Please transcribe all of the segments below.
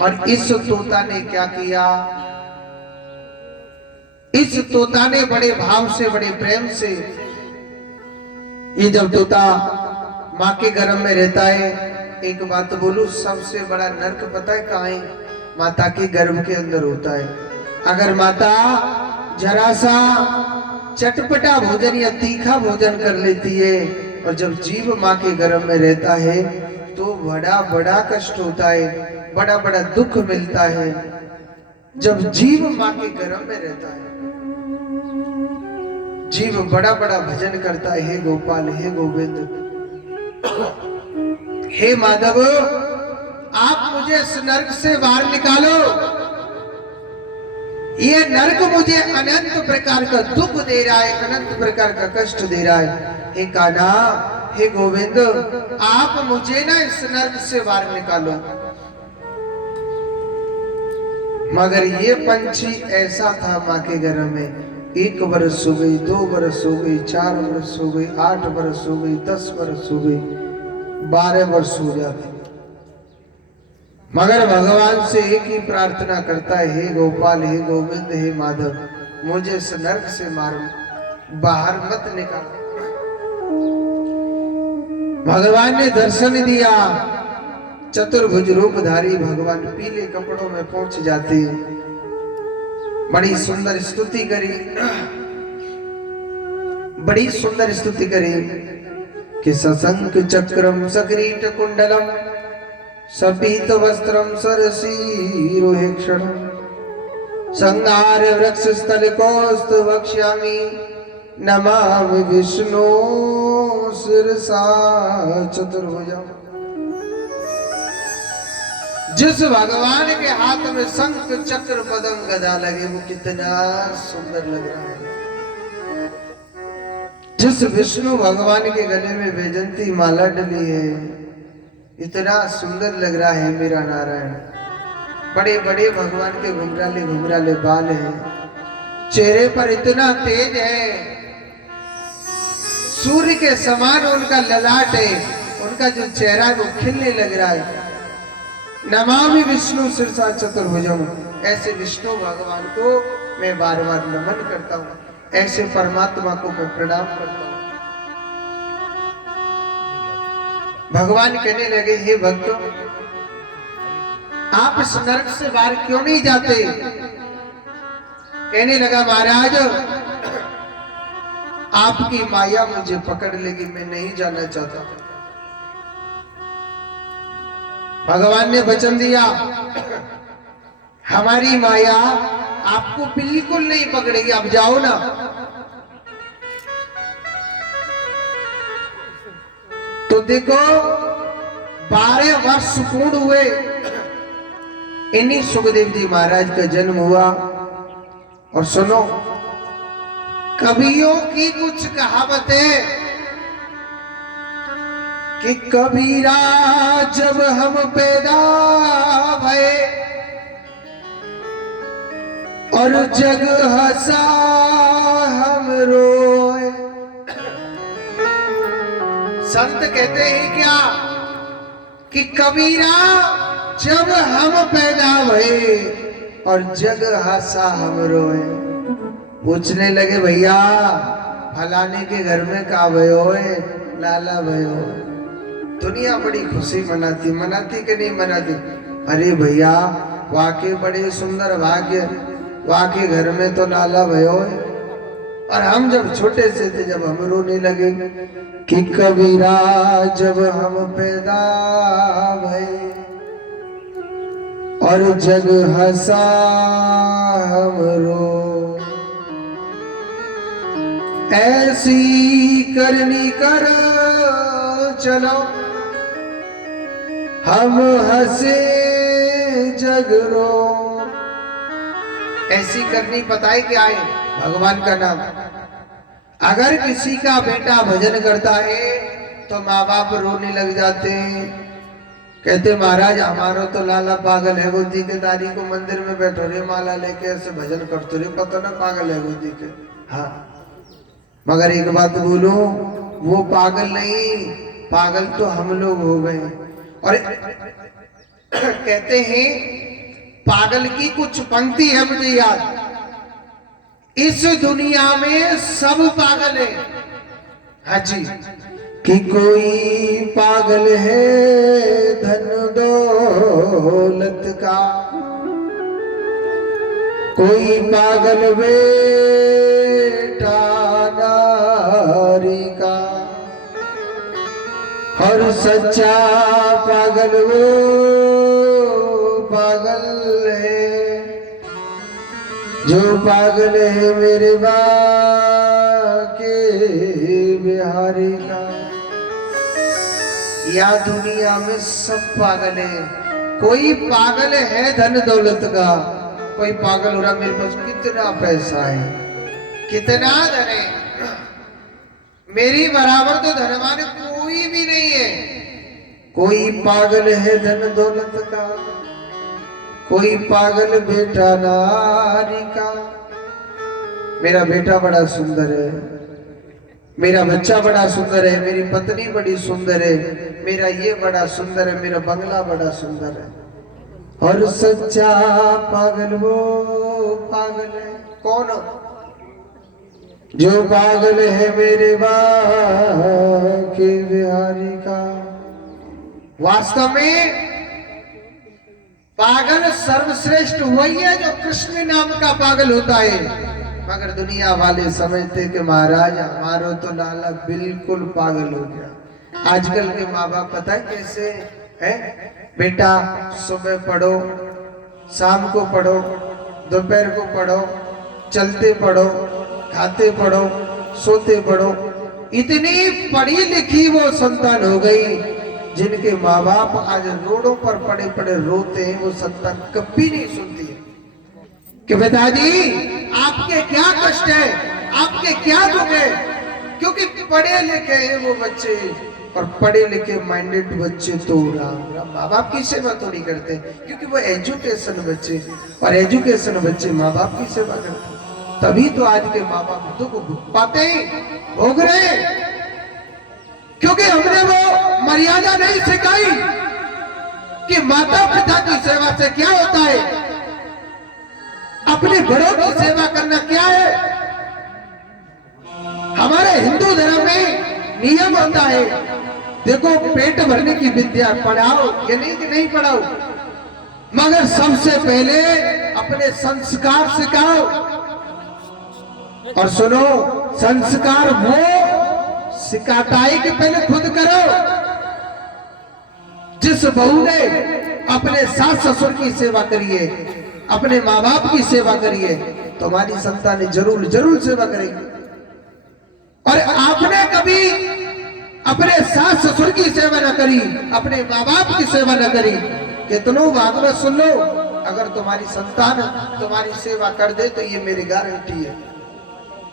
और इस तोता ने क्या किया, इस तोता ने बड़े भाव से बड़े प्रेम से, ये जब तोता माँ के गर्भ में रहता है, एक बात बोलू, सबसे बड़ा नर्क पता है कहाँ है? माता के गर्भ के अंदर होता है। अगर माता जरा सा चटपटा भोजन या तीखा भोजन कर लेती है और जब जीव माँ के गर्भ में रहता है तो बड़ा बड़ा कष्ट होता है, बड़ा बड़ा दुख मिलता है जब जीव माँ के गर्भ में रहता है। जीव बड़ा बड़ा भजन करता है, हे गोपाल, हे गोविंद, हे माधव, आप मुझे इस नरक से बाहर निकालो। ये नरक मुझे अनंत प्रकार का दुख दे रहा है, अनंत प्रकार का कष्ट दे रहा है। हे कान्हा, हे गोविंद, आप मुझे ना इस नरक से बाहर निकालो। मगर ये पंछी ऐसा था माँ के घर में, 1 वर्ष हो गई, 2 वर्ष हो गई, 4 वर्ष हो गई, 8 वर्ष हो गई, 10 वर्ष हो गई, 12 वर्ष हो जाते, मगर भगवान से एक ही प्रार्थना करता है, हे गोपाल, हे गोविंद, हे माधव, मुझे इस नरक से बाहर मत निकाल। भगवान ने दर्शन दिया, चतुर्भुज रूपधारी भगवान पीले कपड़ों में पहुंच जाते, बड़ी सुंदर स्तुति करी, बड़ी सुंदर स्तुति करी कि सशंख चक्रम सकिरीट कुंडलम सपीत वस्त्रम सरसीरोहेक्षण संगार वृक्ष स्थल कौस्त वक्ष्यामि नमामि विष्णु शिरसा चतुर्भुजम। जिस भगवान के हाथ में शंख चक्र पद्म गदा लगे वो कितना सुंदर लग रहा है। जिस विष्णु भगवान के गले में वैजंती माला डली है, इतना सुंदर लग रहा है मेरा नारायण। बड़े बड़े भगवान के घुंघराले घुंघराले बाल हैं, चेहरे पर इतना तेज है, सूर्य के समान उनका ललाट है, उनका जो चेहरा है वो खिलने लग रहा है। नमामि विष्णु शिरसा चतुर्भुजम, ऐसे विष्णु भगवान को मैं बार बार नमन करता हूँ, ऐसे परमात्मा को मैं प्रणाम करता हूँ। भगवान कहने लगे, हे भक्तों, आप इस नरक से बाहर क्यों नहीं जाते? कहने लगा, महाराज, आपकी माया मुझे पकड़ लेगी, मैं नहीं जाना चाहता। भगवान ने वचन दिया, हमारी माया आपको बिल्कुल नहीं पकड़ेगी, आप जाओ ना। तो देखो 12 वर्ष पूर्ण हुए, इन्हीं सुखदेव जी महाराज का जन्म हुआ। और सुनो, कवियों की कुछ कहावतें कि कबीरा जब हम पैदा भये और जग हंसा हम रोए। संत कहते हैं क्या कि कबीरा जब हम पैदा भये और जग हंसा हम रोए। पूछने लगे, भैया फलाने के घर में का भयो है? लाला भयो। दुनिया बड़ी खुशी मनाती कि नहीं मनाती? अरे भैया, वाकई बड़े सुंदर भाग्य, वाकई घर में तो लाला भयो है। और हम जब छोटे से थे, जब हम रोने लगे कि कबीरा जब हम पैदा भये और जग हंसा हम रो, ऐसी करनी कर चलो हम हंसे जग रो। ऐसी करनी पता है क्या है? भगवान का नाम। अगर किसी का बेटा भजन करता है तो माँ बाप रोने लग जाते हैं, कहते महाराज हमारा तो लाला पागल है, गोदी के दारी को मंदिर में बैठो रे, माला लेके ऐसे भजन करते रे, पता ना पागल है गोदी के। हाँ, मगर एक बात बोलूं, वो पागल नहीं, पागल तो हम लोग हो गए। और कहते हैं पागल की कुछ पंक्ति है मुझे याद, इस दुनिया में सब पागल है। हाँ जी, कि कोई पागल है धन दौलत का, कोई पागल बेटा नारी का, और सच्चा पागल वो पागल है जो पागल है मेरे बाके बिहारी का। या दुनिया में सब पागल है, कोई पागल है धन दौलत का, कोई पागल हो रहा मेरे पास कितना पैसा है, कितना धन है, मेरी बराबर तो धनवान कोई भी नहीं है। कोई पागल है धन दौलत का, कोई पागल बेटा नारी का। मेरा बेटा बड़ा सुंदर है, मेरा बच्चा बड़ा सुंदर है, मेरी पत्नी बड़ी सुंदर है, मेरा ये बड़ा सुंदर है, मेरा बंगला बड़ा सुंदर है। और सच्चा पागल वो पागल है कौन? जो पागल है मेरे बाके बिहारी का। वास्तव में पागल सर्वश्रेष्ठ वही है जो कृष्ण नाम का पागल होता है। मगर दुनिया वाले समझते कि महाराज हमारो तो लाला बिल्कुल पागल हो गया। आजकल के माँ बाप पता है कैसे है, बेटा सुबह पढ़ो, शाम को पढ़ो, दोपहर को पढ़ो, चलते पढ़ो, खाते पढ़ो, सोते पढ़ो। इतनी पढ़ी लिखी वो संतान हो गई जिनके माँ बाप आज रोडों पर पड़े पड़े रोते हैं, वो संतान कभी नहीं सुनती कि पिताजी आपके क्या कष्ट है, आपके क्या दुख है। क्योंकि पढ़े लिखे हैं वो बच्चे, और पढ़े लिखे माइंडेड बच्चे तो माँ बाप की सेवा तो नहीं करते, क्योंकि वो एजुकेशन बच्चे, और एजुकेशन बच्चे माँ बाप की सेवा करते। तभी तो आज के माँ बाप दुख पाते ही भोग रहे, क्योंकि हमने वो मर्यादा नहीं सिखाई कि माता पिता की सेवा से क्या होता है, अपने बड़ों की सेवा करना क्या है। हमारे हिंदू धर्म में नियम होता है, देखो पेट भरने की विद्या पढ़ाओ, ये नहीं कि नहीं पढ़ाओ, मगर सबसे पहले अपने संस्कार सिखाओ। और सुनो, संस्कार वो सिखाता है कि पहले खुद करो। जिस बहू ने अपने सास ससुर की सेवा करिए, अपने माँ बाप की सेवा करिए, तो हमारी संतान जरूर जरूर सेवा करेगी। और आपने कभी अपने सास ससुर की सेवा न करी, अपने माँ बाप की सेवा न करी, कितनों भागवत सुन लो, अगर तुम्हारी संतान तुम्हारी सेवा कर दे तो ये मेरी गारंटी है।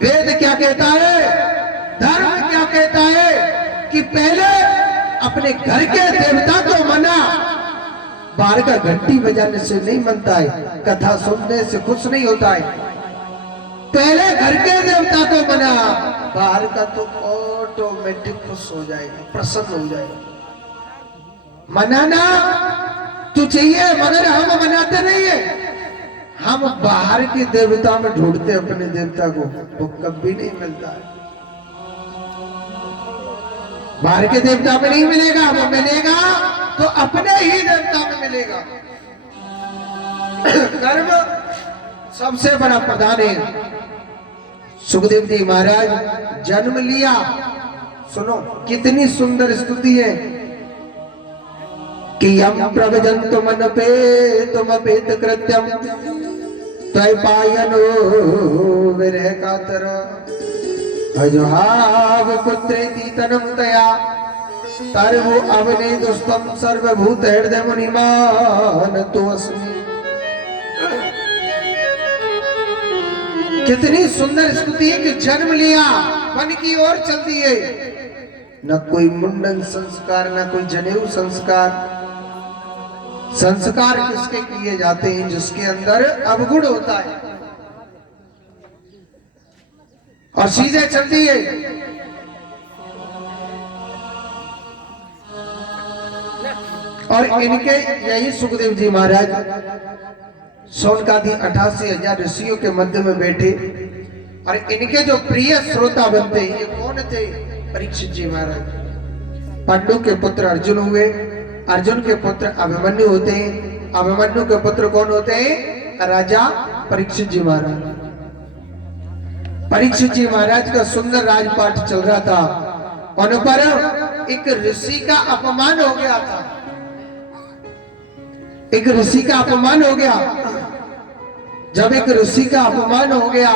वेद क्या कहता है, धर्म क्या कहता है कि पहले अपने घर के देवता को मना, बाहर का घंटी बजाने से नहीं मनता है, कथा सुनने से कुछ नहीं होता है। पहले घर के देवता को मना, बाहर का तो ऑटोमेटिक खुश हो जाएगा, प्रसन्न हो जाएगा। मनाना तो चाहिए, मगर हम मनाते नहीं है। हम बाहर के देवता में ढूंढते अपने देवता को, वो कभी नहीं मिलता है। बाहर के देवता में नहीं मिलेगा, वो मिलेगा तो अपने ही देवता में मिलेगा। कर्म सबसे बड़ा प्रधान है। सुखदेव जी महाराज जन्म लिया, सुनो कितनी सुंदर स्तुति है कि यम प्रभजंत मन पे तुम पेत कृत्यम तय पायनो विरह कातर अजुहाव पुत्रेति तनम तया तरवो अवने दुस्तम सर्वभूत हृदय मुनिमान तो अस्मि। कितनी सुंदर स्तुति है कि जन्म लिया, वन की ओर चल दिए, न कोई मुंडन संस्कार, न कोई जनेऊ संस्कार। संस्कार किसके किए जाते हैं? जिसके अंदर अवगुण होता है। और सीधे चल दिए। और इनके यही सुखदेव जी महाराज सोनकादि 88,000 ऋषियों के मध्य में बैठे और इनके जो प्रिय श्रोता बनते ये कौन थे? परीक्षित जी महाराज। पांडु के पुत्र अर्जुन हुए, अर्जुन के पुत्र अभिमन्यु होते हैं, अभिमन्यु के पुत्र कौन होते हैं? राजा परीक्षित जी महाराज। परीक्षित जी महाराज का सुंदर राजपाट चल रहा था, उन पर एक ऋषि का अपमान हो गया था। एक ऋषि का अपमान हो गया। जब एक ऋषि का अपमान हो गया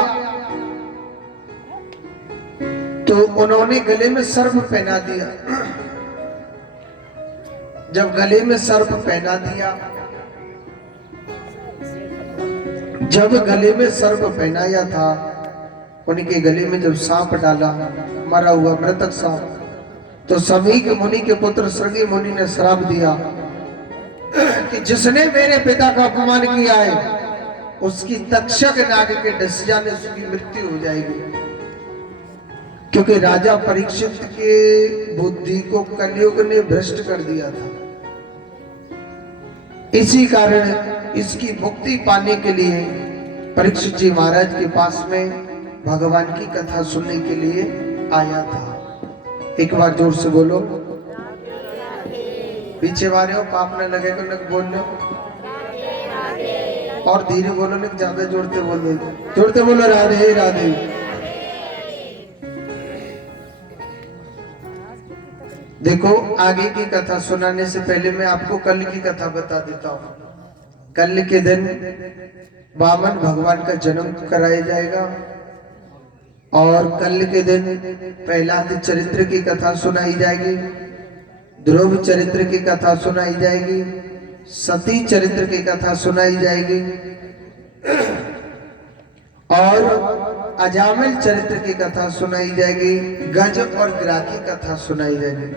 तो उन्होंने गले में सर्प पहना दिया। जब गले में सर्प पहना दिया, जब गले में सर्प पहनाया था, उनके गले में जब सांप डाला, मरा हुआ मृतक सांप, तो समीक मुनि के पुत्र सृगी मुनि ने श्राप दिया कि जिसने मेरे पिता का अपमान किया है उसकी तक्षक नाग के डस जाने से उसकी मृत्यु हो जाएगी। क्योंकि राजा परीक्षित के बुद्धि को कलयुग ने भ्रष्ट कर दिया था। इसी कारण इसकी मुक्ति पाने के लिए परीक्षित जी महाराज के पास में भगवान की कथा सुनने के लिए आया था। एक बार जोर से बोलो। पीछे वाले हो पाप न लगेगा, न बोल लो और धीरे बोलो, न ज्यादा जोड़ते बोलो, जोड़ते बोलो राधे राधे। देखो आगे की कथा सुनाने से पहले मैं आपको कल की कथा बता देता हूँ। कल के दिन वामन भगवान का जन्म कराया जाएगा और कल के दिन प्रहलाद चरित्र की कथा सुनाई जाएगी, ध्रुव चरित्र की कथा सुनाई जाएगी, सती चरित्र की कथा सुनाई जाएगी और अजामिल चरित्र की कथा सुनाई जाएगी, गज और गिरा की कथा सुनाई जाएगी,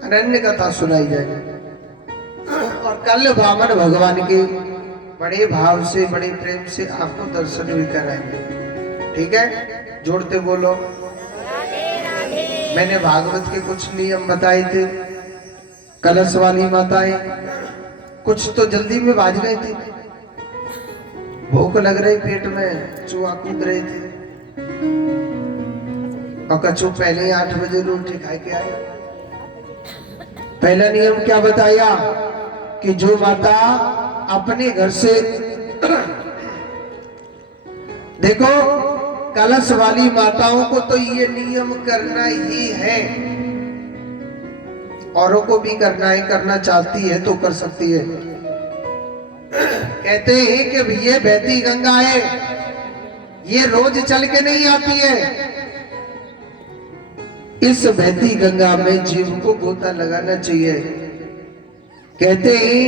अनन्य कथा सुनाई जाएगी। और कल वामन भगवान के बड़े भाव से बड़े प्रेम से आपको दर्शन भी कराएंगे। ठीक है, जोड़ते बोलो। मैंने भागवत के कुछ नियम बताए थे। कलश वाली माताएं कुछ तो जल्दी में बाज गए थे, भूख लग रही पेट में, चूहा कूद रहे थे और कछू पहले ही 8 बजे रोटी खा के आए। पहला नियम क्या बताया कि जो माता अपने घर से देखो, कलश वाली माताओं को तो ये नियम करना ही है, औरों को भी करना है, करना चाहती है तो कर सकती है। कहते हैं कि ये बहती गंगा है, ये रोज चल के नहीं आती है। इस बहती गंगा में जीव को गोता लगाना चाहिए। कहते हैं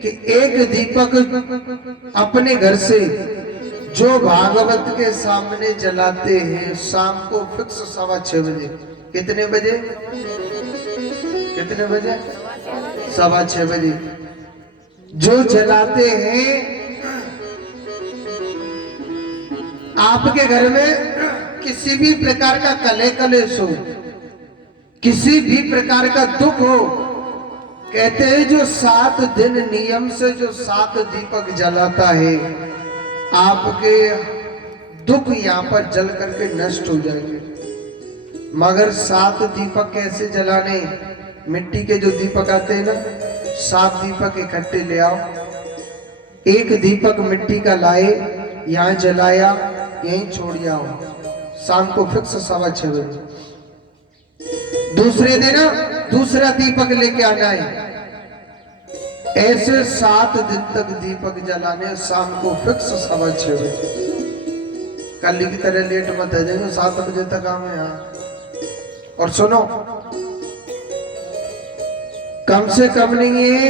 कि एक दीपक अपने घर से जो भागवत के सामने जलाते हैं शाम को फिक्स 6:15 बजे। कितने बजे? कितने बजे? 6:15 बजे जो जलाते हैं। आपके घर में किसी भी प्रकार का कलेश हो, किसी भी प्रकार का दुख हो, कहते हैं जो 7 दिन नियम से जो 7 दीपक जलाता है, आपके दुख यहाँ पर जल करके नष्ट हो जाएंगे। मगर 7 दीपक कैसे जलाने? मिट्टी के जो दीपक आते हैं ना, 7 दीपक इकट्ठे ले आओ। एक दीपक मिट्टी का लाए, यहाँ जलाया, यहीं छोड़ जाओ, शाम को फिक्स 6:15 बजे। दूसरे दिन दूसरा दीपक लेके आना है। ऐसे 7 दिन तक दीपक जलाने, शाम को फिक्स 6:15 बजे। कल की तरह लेट मत आ जाएंगे, 7 बजे तक आए यहाँ। और सुनो, कम से कम नहीं है,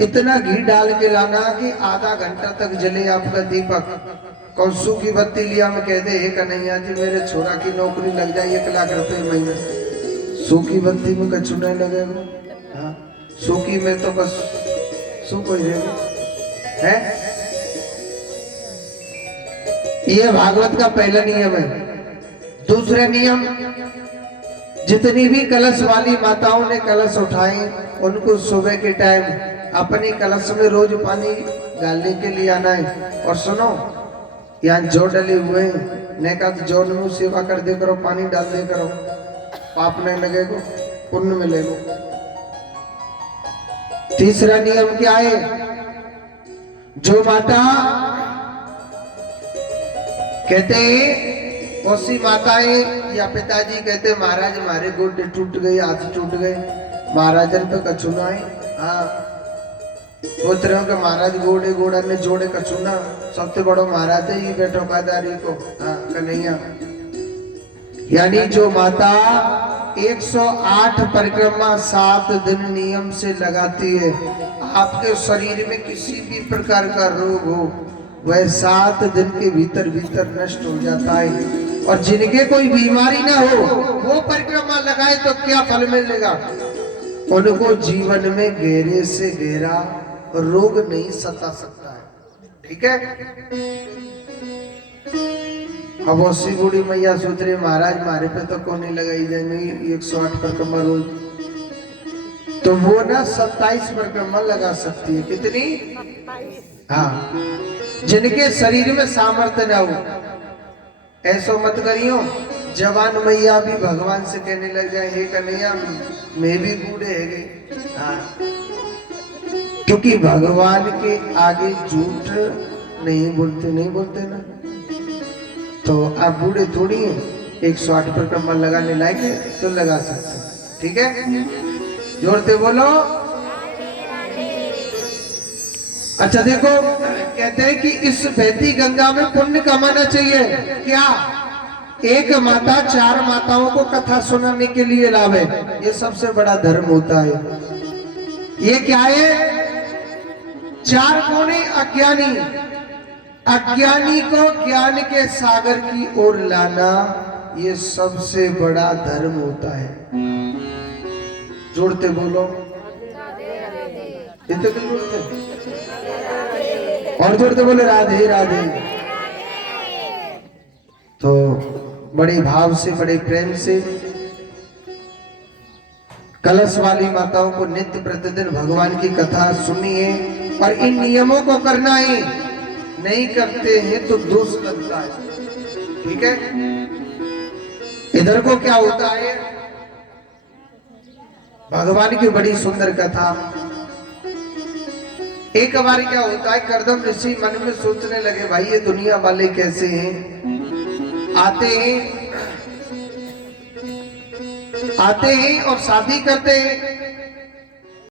इतना घी डाल के लाना कि आधा घंटा तक जले आपका दीपक। कौसू की बत्ती लिया में कह दे कन्हैया जी मेरे छोरा की नौकरी लग जाए 1 लाख रुपए महीने। सूखी बत्ती में कछु नहीं लगेगा। हाँ, सूखी में तो बस सूख हो जाएगा है। ये भागवत का पहला नियम है। दूसरा नियम, जितनी भी कलश वाली माताओं ने कलश उठाए उनको सुबह के टाइम अपनी कलश में रोज पानी डालने के लिए आना है। और सुनो, यहाँ जो डले हुए हैं ने का जो नु सेवा कर दे करो, पानी डाल दे करो, पाप नहीं लगेगा, पुण्य मिलेगा। तीसरा नियम क्या है? जो माता कहते ऐसी माताएं या पिताजी कहते महाराज हमारे गोडे टूट गए, हाथ टूट गए, महाराजन पे कछुना है। हाँ, सोच रहे हो कि महाराज गोड़े गोड़ा ने जोड़े कछुना, सबसे बड़ो महाराज है ये बैठो कादारी को। हाँ, कन्हैया यानी जो माता 108 परिक्रमा 7 दिन नियम से लगाती है, आपके शरीर में किसी भी प्रकार का रोग हो वह 7 दिन के भीतर भीतर नष्ट हो जाता है। और जिनके कोई बीमारी ना हो वो परिक्रमा लगाए तो क्या फल मिलेगा? उनको जीवन में गहरे से गहरा रोग नहीं सता सकता है। ठीक है। अब उसी बूढ़ी मैया सोच रही महाराज मारे पे तो कौन नहीं लगाई जाएंगे 108 परिक्रमा रोज, तो वो ना 27 परिक्रमा लगा सकती है। कितनी? हाँ, जिनके शरीर में सामर्थ्य ना हो। ऐसा मत करियो जवान मैया भी भगवान से कहने लग जाए हे कन्हैया मैं भी बूढ़े है गए। हाँ, क्योंकि भगवान के आगे झूठ नहीं बोलते ना, तो आप बूढ़े थोड़ी हैं, 108 परिक्रमा लगाने लायक है तो लगा सकते। ठीक है, जोर से बोलो। अच्छा देखो, कहते हैं कि इस बहती गंगा में पुण्य कमाना चाहिए। क्या? एक माता 4 माताओं को कथा सुनाने के लिए लावे, ये सबसे बड़ा धर्म होता है। ये क्या है? 4 कोने अज्ञानी, अज्ञानी को ज्ञान के सागर की ओर लाना, ये सबसे बड़ा धर्म होता है। जोड़ते बोलो। इतने जोड़ते और जोड़ते बोले राधे राधे। तो बड़े भाव से बड़े प्रेम से कलश वाली माताओं को नित्य प्रतिदिन भगवान की कथा सुनिए और इन नियमों को करना है। नहीं करते हैं तो दोष लगता है। ठीक है। इधर को क्या होता है? भगवान की बड़ी सुंदर कथा। एक बार क्या होता है, करदम ऋषि मन में सोचने लगे भाई ये दुनिया वाले कैसे हैं, आते हैं और शादी करते हैं,